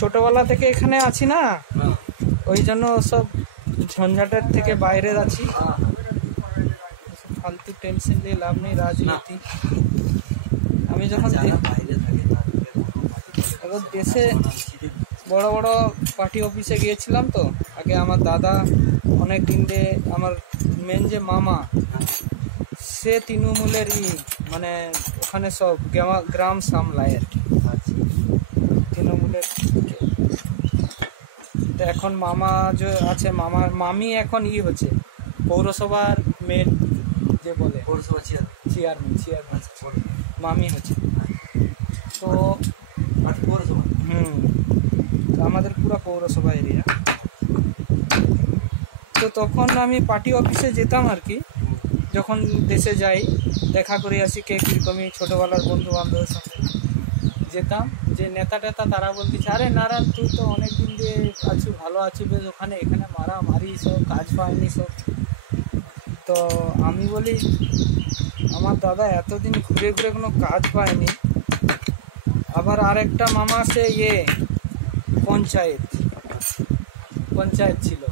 ছোটবেলা থেকে এখানে আছি না, ওই জন্য সব ঝঞ্ঝাটের থেকে বাইরে আছি। ফালতু টেনশন নিয়ে লাভ নেই রাজনীতি। আমি যখন দেশে বড় বড় পার্টি অফিসে গিয়েছিলাম তো আগে, আমার দাদা অনেক দিন দিয়ে, আমার মেন যে মামা সে তৃণমূলের মানে ওখানে সব গ্রাম সামলায় আর কি তৃণমূলের। তো এখন মামা যে আছে, মামি এখন হচ্ছে পৌরসভার মেন, যে বলে পৌরসভা চেয়ারম্যান মামি হচ্ছে। তো আমাদের পুরো পৌরসভা এরিয়া। তো তখন আমি পার্টি অফিসে যেতাম আর কি, যখন দেশে যাই দেখা করে আসি কে কীরকমই ছোটোবেলার বন্ধু বান্ধবের সঙ্গে যেতাম। যে নেতা টেতা তারা বলতেছে, আরে নারায়ণ তুই তো অনেক দিন দিয়ে আছি, ভালো আছি বেশ, ওখানে এখানে মারামারি সব, কাজ পায়নি সব। তো আমি বলি আমার দাদা এতদিন ঘুরে ঘুরে কোনো কাজ পায়নি। আবার আরেকটা মামা আছে পঞ্চায়েত ছিল,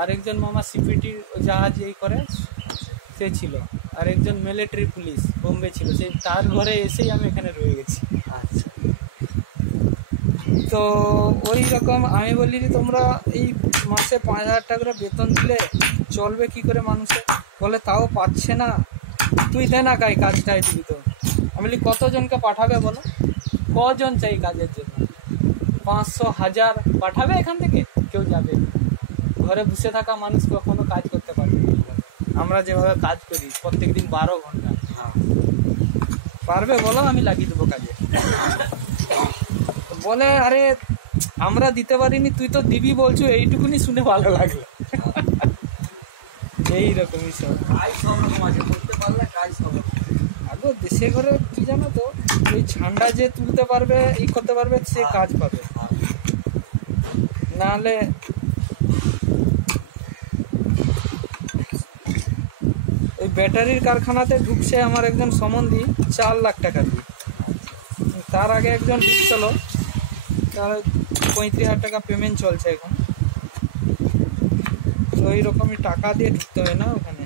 আরেকজন মামা সিপিটি জাহাজ করে সে ছিল, আর একজন মিলিটারি পুলিশ বোম্বে ছিল, সে তার ঘরে এসেই আমি এখানে রয়ে গেছি। তো ওই রকম আমি বলি যে তোমরা এই মাসে 5,000 টাকা করে বেতন দিলে চলবে কি করে মানুষে? বলে তাও পাচ্ছে না, তুই দে না কাজটাই দিবি। তো আমি বলি কতজনকে পাঠাবে বলো, কজন চাই কাজের জন্য? 500 1000 পাঠাবে এখান থেকে? কেউ যাবে? ঘরে বসে থাকা মানুষ কখনো কাজ করতে পারবে? আমরা যেভাবে কাজ করি প্রত্যেকদিন 12 ঘন্টা, পারবে বলো? আমি লাগিয়ে দেবো কাজে। বলে আরে আমরা দিতে পারিনি, তুই তো দিবি বলছো, এইটুকুনি শুনে ভালো লাগলো। এইরকমই সব আগে দেশে ঘরে কি জানো তো, ওই ঝান্ডা যে তুলতে পারবে করতে পারবে সে কাজ পাবে, নাহলে ওই ব্যাটারির কারখানাতে ঢুকছে আমার একজন সম্বন্ধী 4 লাখ টাকা দিয়ে। তার আগে একজন ঢুকছিল, তার 35,000 টাকা পেমেন্ট চলছে এখন। তো ওই রকমই টাকা দিয়ে ঢুকতে হয় না, ওখানে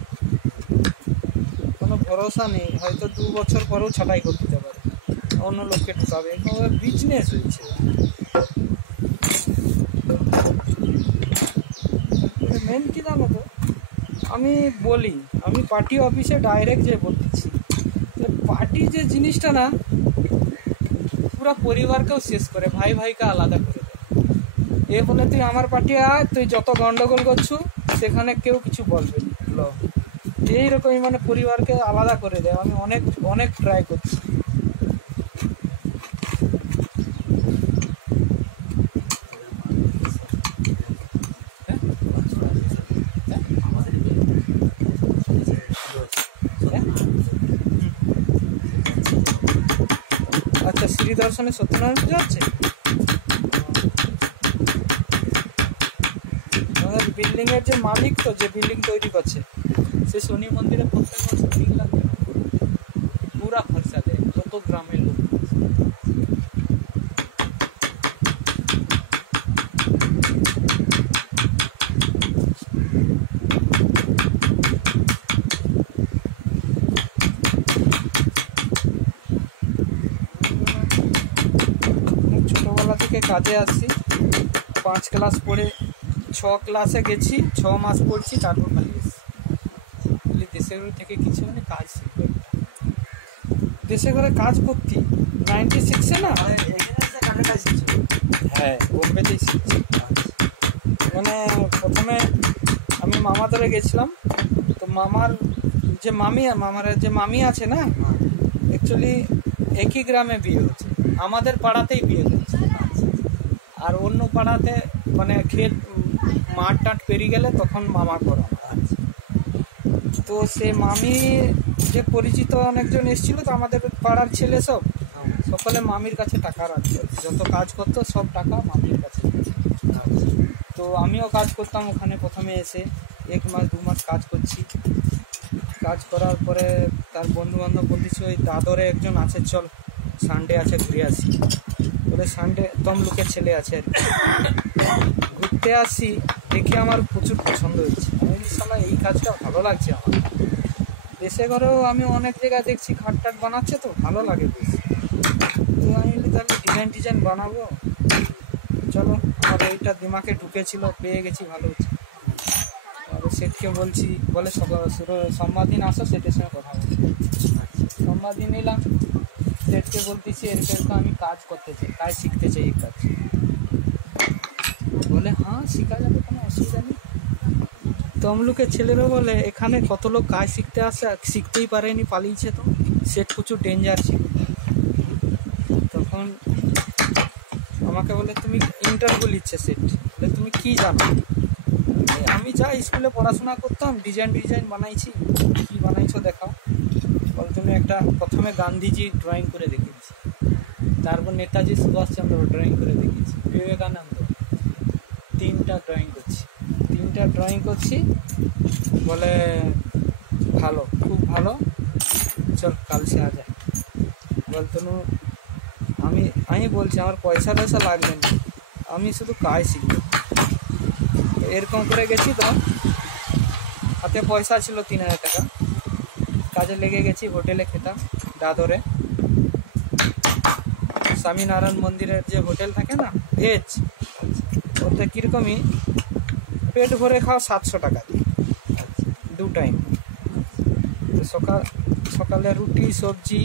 কোনো ভরসা নেই, হয়তো 2 বছর পরেও ছাঁটাই করে দিতে পারে, অন্য লোককে ঢুকাবে। বিজনেস হয়েছে। মেন কি জানো তো, আমি বলি আমি পার্টি অফিসে ডাইরেক্ট যে বলতেছি, পার্টি যে জিনিসটা না পুরো পরিবারকেও শেষ করে, ভাই ভাইকে আলাদা করে দেয়। এ বলে তুই আমার পার্টি আয়, তুই যত গন্ডগোল করছু সেখানে কেউ কিছু বলবে না, এইরকমই মানে পরিবারকে আলাদা করে দেয়। আমি অনেক ট্রাই করছি। আচ্ছা, শ্রী দর্শনে সত্যনারায়ণ পুজো হচ্ছে আমাদের বিল্ডিং এর যে মালিক, তো যে বিল্ডিং তৈরি করছে, সে শনি মন্দিরে প্রত্যেক বছর 3 লাখ পুরা খরচা দেয়, যত গ্রামের লোক। ছোটবেলা থেকে কাজে আসছি, 5 ক্লাস পড়ে 6 ক্লাসে গেছি, 6 মাস পড়ছি, তারপর পালিয়ে এসেছি। দেশের থেকে কিছু মানে কাজ শিখবে, দেশে ঘরে কাজ করতি 96-এ না, হ্যাঁ বোম্বেতেই শিখছি। মানে প্রথমে আমি মামাদারে গেছিলাম, তো মামার যে মামি আছে না, অ্যাকচুয়ালি একই গ্রামে বিয়ে হচ্ছে, আমাদের পাড়াতেই বিয়ে হচ্ছে। আর অন্য পাড়াতে মানে মাঠ টাট পেরিয়ে গেলে তখন মামা করা। তো সে মামি যে পরিচিত অনেকজন এসেছিল, তো আমাদের পাড়ার ছেলে সকলে মামির কাছে টাকা রাখতো, যত কাজ করতো সব টাকা মামির কাছে। তো আমিও কাজ করতাম ওখানে, প্রথমে এসে 1 মাস 2 মাস কাজ করছি। কাজ করার পরে তার বন্ধু বান্ধব বলতেছে, ওই দাদরে একজন আছে, চল সানডে আছে ঘুরে আসি। বলে সানডে তমলুকের ছেলে আছে আর কি। ঘুরতে আসি, দেখে আমার প্রচুর পছন্দ হয়েছে। আমি সময় এই কাজটা ভালো লাগছে আমার। দেশে ঘরেও আমি অনেক জায়গায় দেখছি খাট টাট বানাচ্ছে, তো ভালো লাগে বেশ। তো আমি তাহলে ডিজাইন বানাবো, চলো। আমার এইটা দিমাগে ঢুকেছিল, পেয়ে গেছি, ভালো হচ্ছে। আর সেটকে বলছি, বলে সোমবার দিন আসো, সেটের সঙ্গে কথা বলছি। সোমবার দিন এলাম, সেটকে বলতেছি এরকম আমি কাজ করতে চাই, কাজ শিখতে চাই এই কাজ। বলে হ্যাঁ শেখা যাবে, কোনো অসুবিধা নেই। তমলুকের ছেলেরাও বলে এখানে কত লোক কাজ শিখতে আসে, শিখতেই পারেনি, পালিয়েছে। তো সেট প্রচুর ডেঞ্জার ছিল। তখন আমাকে বলে তুমি ইন্টারভিউ নিচ্ছে সেট, বলে তুমি কি জানো? আমি যা স্কুলে পড়াশোনা করতাম, ডিজাইন বানাইছি। কি বানাইছো দেখাও। বলে তুমি একটা প্রথমে গান্ধীজি ড্রয়িং করে দেখিয়েছি, তারপর নেতাজি সুভাষচন্দ্র ড্রয়িং করে দেখিয়েছি, বিবেকানন্দ, তিনটা ড্রয়িং করছি। বলে ভালো, খুব ভালো, চল কাল সে আ যায়। বলতো আমি বলছি আমার পয়সা লাগবে না, আমি শুধু কাজ শিখবো। এরকম করে গেছি। তো হাতে পয়সা ছিল 3000 টাকা, কাজে লেগে গেছি। হোটেলে খেতাম দাদরে, স্বামীনারায়ণ মন্দিরের যে হোটেল থাকে না ভেজ, ওতে কীরকমই পেট ভরে খাও 700 টাকা দিয়ে, 2 টাইম। সকালে রুটি সবজি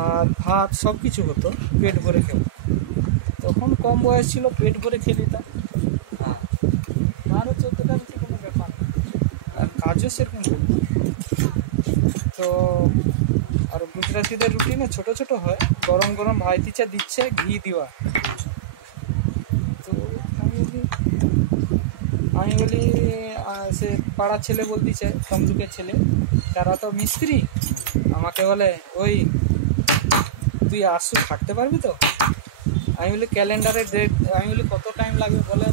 আর ভাত সব কিছু হতো, পেট ভরে খেতাম। তখন কম বয়স ছিল, পেট ভরে খেয়ে নিতাম। 12-14টা বেশি কোনো ব্যাপার না, আর কাজও সেরকম করতাম। তো আর গুজরাটিদের রুটি না ছোটো ছোটো হয়, গরম গরম ভাইতিচা দিচ্ছে, ঘি দেওয়া। তো আমি বলি সে পাড়ার ছেলে বলতেছে, তমলুকের ছেলে, তারা তো মিস্ত্রি। আমাকে বলে ওই তুই আসু থাকতে পারবি তো? আমি বলি ক্যালেন্ডারে ডেট। আমি বলি কত টাইম লাগবে? বলে